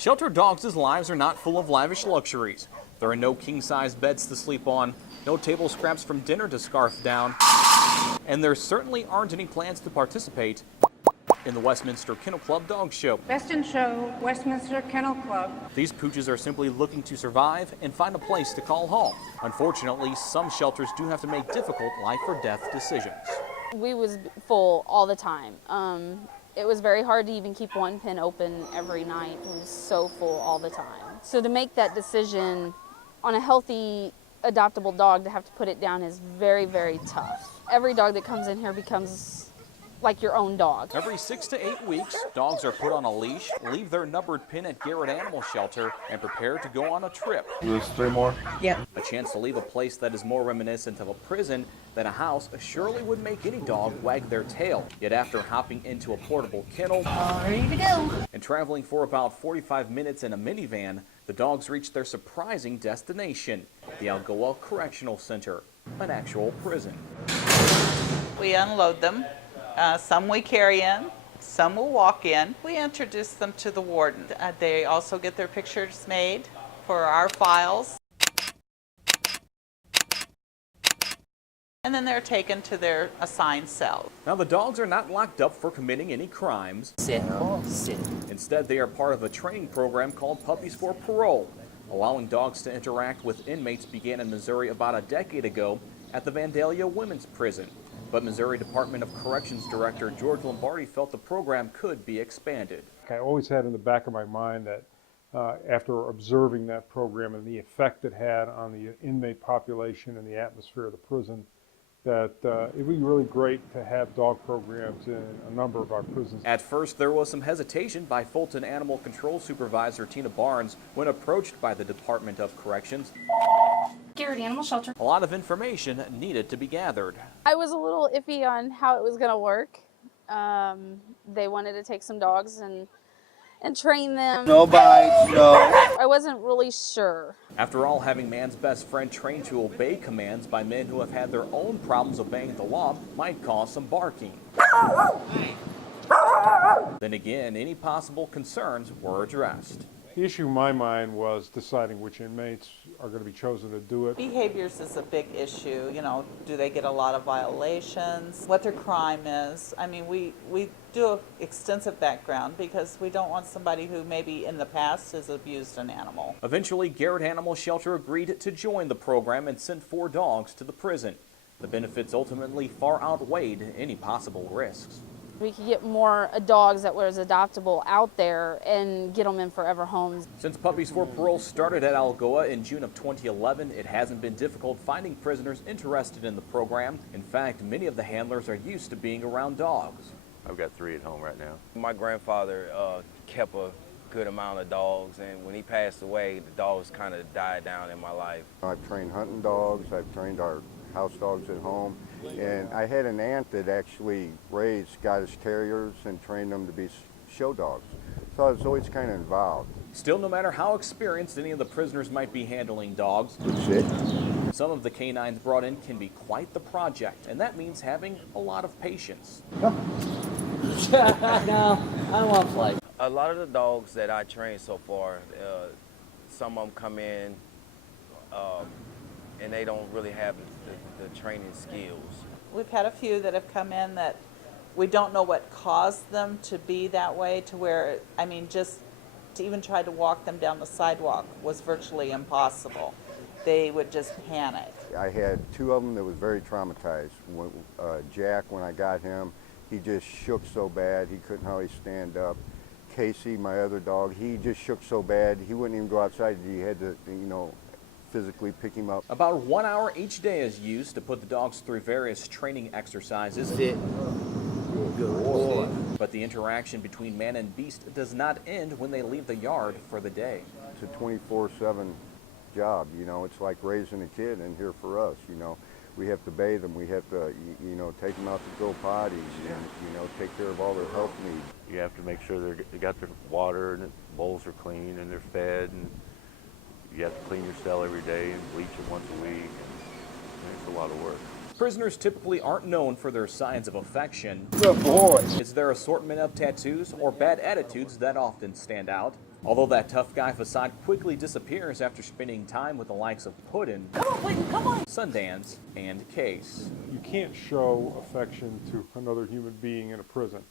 Shelter dogs' lives are not full of lavish luxuries. There are no king-size beds to sleep on, no table scraps from dinner to scarf down, and there certainly aren't any plans to participate in the Westminster Kennel Club Dog Show. Best in Show, Westminster Kennel Club. These pooches are simply looking to survive and find a place to call home. Unfortunately, some shelters do have to make difficult life or death decisions. We was full all the time. It was very hard to even keep one pen open every night. It was so full all the time. So to make that decision on a healthy, adoptable dog, to have to put it down is very, very tough. Every dog that comes in here becomes like your own dog. Every 6 to 8 weeks, dogs are put on a leash, leave their numbered pin at Garrett Animal Shelter, and prepare to go on a trip. There's 3 more? Yeah. A chance to leave a place that is more reminiscent of a prison than a house surely would make any dog wag their tail. Yet after hopping into a portable kennel Ready to go. and traveling for about 45 minutes in a minivan, the dogs reach their surprising destination, the Algoa Correctional Center, an actual prison. We unload them. Some we carry in, some will walk in. We introduce them to the warden. They also get their pictures made for our files. And then they're taken to their assigned cell. Now, the dogs are not locked up for committing any crimes. Sit. Sit. Instead, they are part of a training program called Puppies for Parole. Allowing dogs to interact with inmates began in Missouri about a decade ago at the Vandalia Women's Prison. But Missouri Department of Corrections Director George Lombardi felt the program could be expanded. I always had in the back of my mind that after observing that program and the effect it had on the inmate population and the atmosphere of the prison, that it would be really great to have dog programs in a number of our prisons. At first, there was some hesitation by Fulton Animal Control Supervisor Tina Barnes when approached by the Department of Corrections. Garrett Animal Shelter. A lot of information needed to be gathered. I was a little iffy on how it was going to work. They wanted to take some dogs and train them. No bites, no. I wasn't really sure. After all, having man's best friend trained to obey commands by men who have had their own problems obeying the law might cause some barking. Then again, any possible concerns were addressed. The issue in my mind was deciding which inmates are going to be chosen to do it. Behaviors is a big issue. You know, do they get a lot of violations? What their crime is? I mean, we do an extensive background because we don't want somebody who maybe in the past has abused an animal. Eventually, Garrett Animal Shelter agreed to join the program and sent 4 dogs to the prison. The benefits ultimately far outweighed any possible risks. We could get more dogs that was adoptable out there and get them in forever homes. Since Puppies for Parole started at Algoa in June of 2011, it hasn't been difficult finding prisoners interested in the program. In fact, many of the handlers are used to being around dogs. I've got 3 at home right now. My grandfather kept a good amount of dogs, and when he passed away, the dogs kind of died down in my life. I've trained hunting dogs, I've trained our house dogs at home, and I had an aunt that actually raised Scottish Terriers and trained them to be show dogs. So I was always kind of involved. Still, no matter how experienced any of the prisoners might be handling dogs, some of the canines brought in can be quite the project, and that means having a lot of patience. No, I don't want to play. A lot of the dogs that I trained so far, some of them come in and they don't really have the training skills. We've had a few that have come in that we don't know what caused them to be that way, to where, I mean, just to even try to walk them down the sidewalk was virtually impossible. They would just panic. I had 2 of them that was very traumatized. Jack, when I got him, he just shook so bad, he couldn't hardly stand up. Casey, my other dog, he just shook so bad, he wouldn't even go outside. He had to, physically pick him up. About 1 hour each day is used to put the dogs through various training exercises. Sit. Good boy. But the interaction between man and beast does not end when they leave the yard for the day. It's a 24/7 job, it's like raising a kid in here for us, We have to bathe them, we have to, take them out to go potties and, take care of all their health needs. You have to make sure they got their water and the bowls are clean and they're fed, and you have to clean your cell every day and bleach it once a week. And it's a lot of work. Prisoners typically aren't known for their signs of affection. Good boy. It's their assortment of tattoos or bad attitudes that often stand out. Although that tough guy facade quickly disappears after spending time with the likes of Puddin', Sundance, and Case. You can't show affection to another human being in a prison,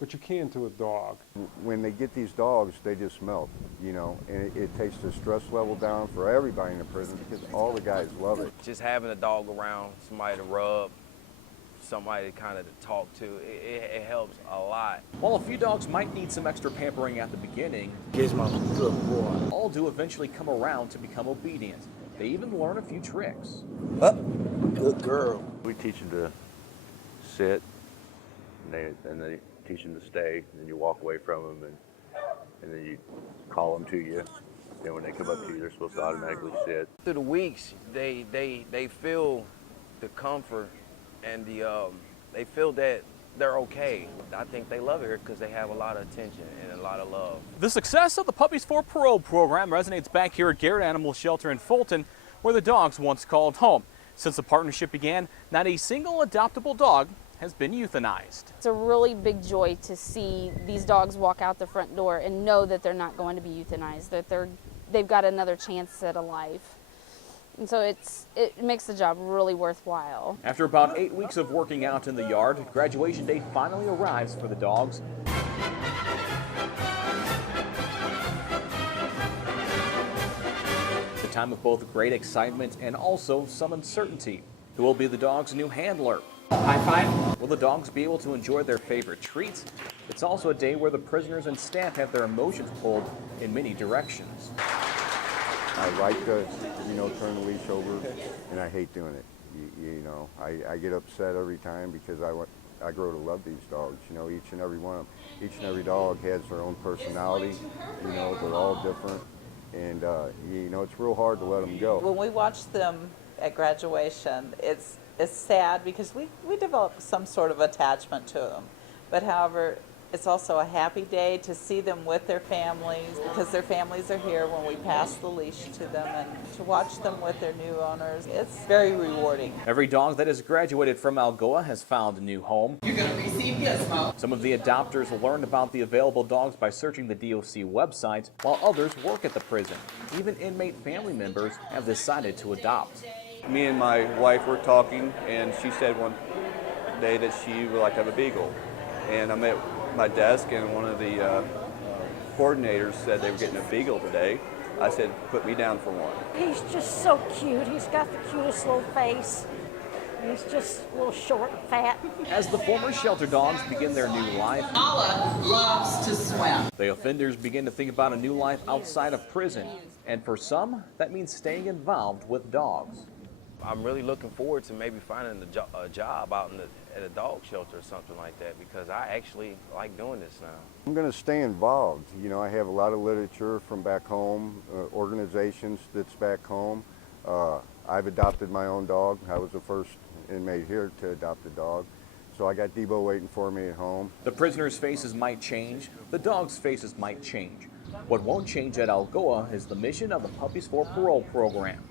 but you can to a dog. When they get these dogs, they just melt, you know, and it takes the stress level down for everybody in the prison because all the guys love it. Just having a dog around, somebody to rub, somebody to kind of talk to, it helps a lot. While a few dogs might need some extra pampering at the beginning, Gizmo, good boy. all do eventually come around to become obedient. They even learn a few tricks. Good girl. We teach them to sit, and they teach them to stay, and then you walk away from them, and then you call them to you. Then when they come up to you, they're supposed to automatically sit. Through the weeks, they feel the comfort and they feel that they're okay. I think they love it here because they have a lot of attention and a lot of love. The success of the Puppies for Parole program resonates back here at Garrett Animal Shelter in Fulton, where the dogs once called home. Since the partnership began, not a single adoptable dog has been euthanized. It's a really big joy to see these dogs walk out the front door and know that they're not going to be euthanized, that they've got another chance at a life. And so it makes the job really worthwhile. After about 8 weeks of working out in the yard, graduation day finally arrives for the dogs. The time of both great excitement and also some uncertainty. Who will be the dog's new handler? High five. Will the dogs be able to enjoy their favorite treats? It's also a day where the prisoners and staff have their emotions pulled in many directions. I like to, you know, turn the leash over, and I hate doing it. You know, I get upset every time because I grow to love these dogs. You know, each and every one of them. Each and every dog has their own personality. You know, they're all different, and you know, it's real hard to let them go. When we watch them at graduation, it's sad because we develop some sort of attachment to them. But however, it's also a happy day to see them with their families because their families are here when we pass the leash to them, and to watch them with their new owners. It's very rewarding. Every dog that has graduated from Algoa has found a new home. You're going to receive Gizmo. Some of the adopters learned about the available dogs by searching the DOC website, while others work at the prison. Even inmate family members have decided to adopt. Me and my wife were talking, and she said one day that she would like to have a beagle. And I'm at my desk, and one of the coordinators said they were getting a beagle today. I said, put me down for one. He's just so cute. He's got the cutest little face. He's just a little short and fat. As the former shelter dogs begin their new life, Nala loves to swim. the offenders begin to think about a new life outside of prison. And for some, that means staying involved with dogs. I'm really looking forward to maybe finding a job out at a dog shelter or something like that, because I actually like doing this now. I'm going to stay involved. You know, I have a lot of literature from back home, organizations that's back home. I've adopted my own dog. I was the first inmate here to adopt a dog. So I got Debo waiting for me at home. The prisoners' faces might change, the dogs' faces might change. What won't change at Algoa is the mission of the Puppies for Parole program.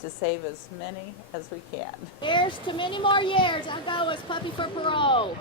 To save as many as we can. Here's to many more years. Algoa's Puppy for Parole.